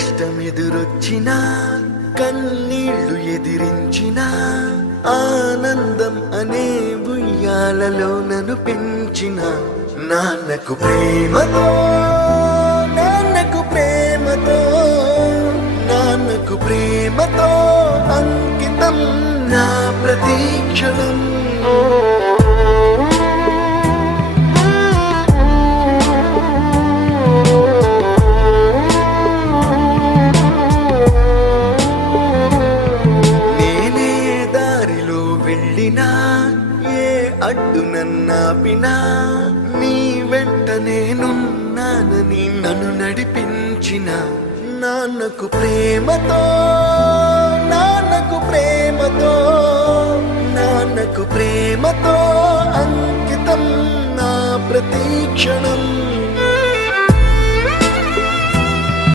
కష్టమెదురొచ్చినా కన్నీళ్లు ఎదిరించిన ఆనందం అనే ఉయ్యాలలో నన్ను పెంచిన నాన్నకు ప్రేమతో నాన్నకు ప్రేమతో నాన్నకు ప్రేమతో అంకితం నా ప్రతీక్షణం. ఏ అడ్డు నన్నాపినా నీ వెంట నేనున్నానని నన్ను నడిపించిన నాన్నకు ప్రేమతో నాన్నకు ప్రేమతో నాన్నకు ప్రేమతో అంకితం నా ప్రతీక్షణం.